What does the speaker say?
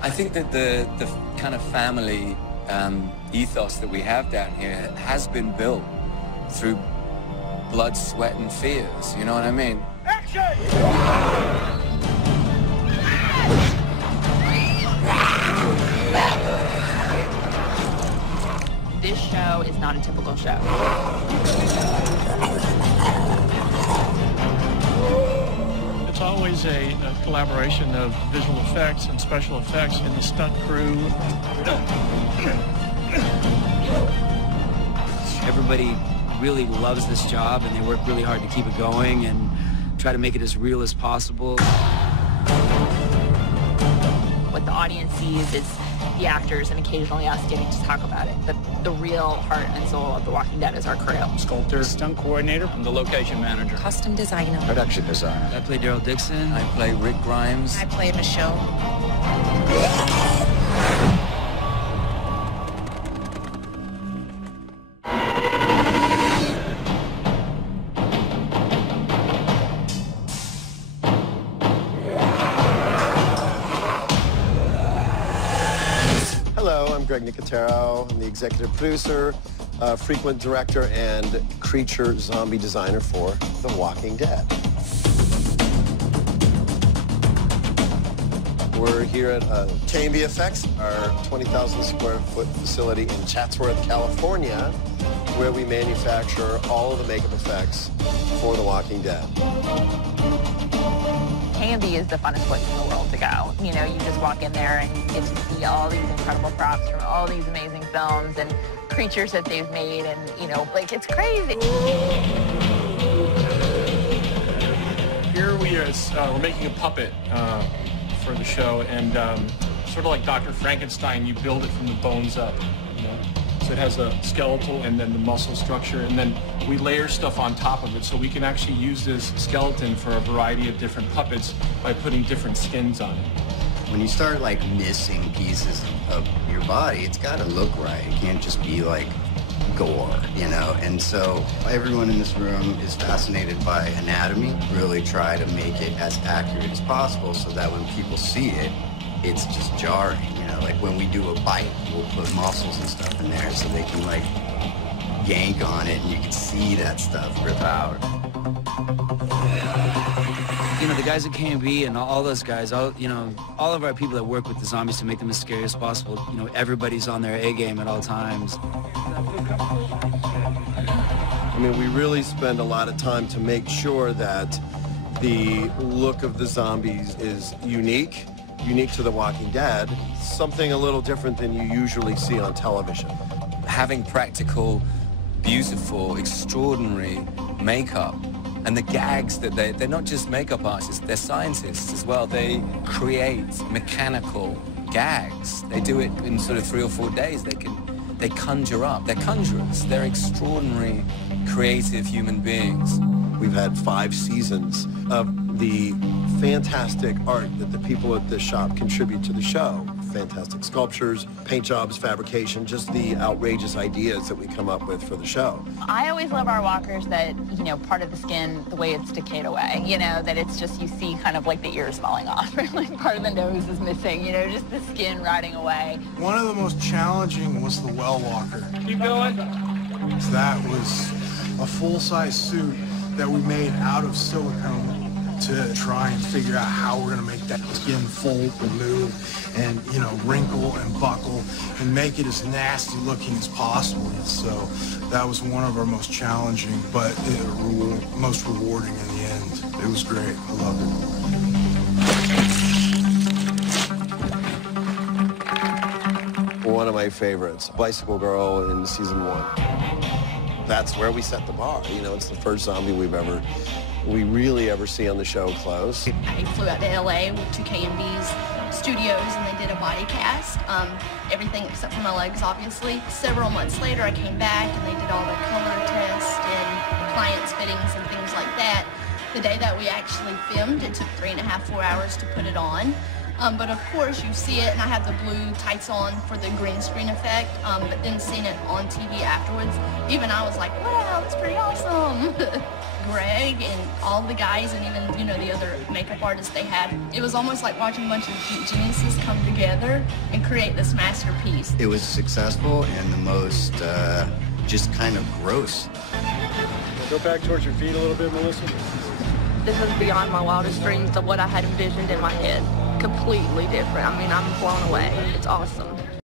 I think that the kind of family ethos that we have down here has been built through blood, sweat, and fears. You know what I mean? Action! This show is not a typical show. It's always a collaboration of visual effects and special effects and the stunt crew. Everybody really loves this job, and they work really hard to keep it going and try to make it as real as possible. What the audience sees is the actors and occasionally us getting to talk about it. But the real heart and soul of The Walking Dead is our crew. Sculptor, stunt coordinator, I'm the location manager. Costume designer. Production designer. I play Daryl Dixon. I play Rick Grimes. I play Michelle. Hello, I'm Greg Nicotero. I'm the executive producer, frequent director, and creature zombie designer for The Walking Dead. We're here at K&B Effects, our 20,000 square foot facility in Chatsworth, California, where we manufacture all of the makeup effects for The Walking Dead. K&B is the funnest place in the world to go. You know, you just walk in there and you get to see all these incredible props from all these amazing films and creatures that they've made, and, you know, like, it's crazy. Here we're making a puppet for the show, and sort of like Dr. Frankenstein, you build it from the bones up, you know? So it has a skeletal and then the muscle structure, and then we layer stuff on top of it, so we can actually use this skeleton for a variety of different puppets by putting different skins on it. When you start like missing pieces of your body, it's got to look right. It can't just be like gore, you know? And so everyone in this room is fascinated by anatomy, really try to make it as accurate as possible so that when people see it, it's just jarring, you know? Like when we do a bite, we'll put muscles and stuff in there so they can like yank on it and you can see that stuff rip out. You know, the guys at K&B and all those guys, all of our people that work with the zombies to make them as scary as possible, you know, everybody's on their A game at all times. I mean, we really spend a lot of time to make sure that the look of the zombies is unique to The Walking Dead, something a little different than you usually see on television. Having practical, beautiful, extraordinary makeup, and the gags that they're not just makeup artists, they're scientists as well. They create mechanical gags. They do it in sort of 3 or 4 days. They conjure up. They're conjurers. They're extraordinary, creative human beings. We've had 5 seasons of the fantastic art that the people at this shop contribute to the show. Fantastic sculptures, paint jobs, fabrication, just the outrageous ideas that we come up with for the show. I always love our walkers that, you know, part of the skin, the way it's decayed away, you know, that it's just, you see kind of like the ears falling off, or like part of the nose is missing, you know, just the skin rotting away. One of the most challenging was the well walker. Keep going. That was a full-size suit that we made out of silicone to try and figure out how we're going to make that skin fold and move and, you know, wrinkle and buckle and make it as nasty looking as possible. So that was one of our most challenging, but most rewarding in the end. It was great. I loved it. One of my favorites, Bicycle Girl in season 1. That's where we set the bar. You know, it's the first zombie we really ever see on the show close. I flew out to LA to K&B's studios and they did a body cast. Everything except for my legs, obviously. Several months later, I came back and they did all the color tests and appliance fittings and things like that. The day that we actually filmed, it took 3.5, 4 hours to put it on. But of course you see it, and I have the blue tights on for the green screen effect, but then seeing it on TV afterwards, even I was like, wow, that's pretty awesome. Greg and all the guys, and even, you know, the other makeup artists they had, it was almost like watching a bunch of geniuses come together and create this masterpiece. It was successful and the most just kind of gross. Go back towards your feet a little bit, Melissa. This is beyond my wildest dreams of what I had envisioned in my head. Completely different. I mean, I'm blown away. It's awesome.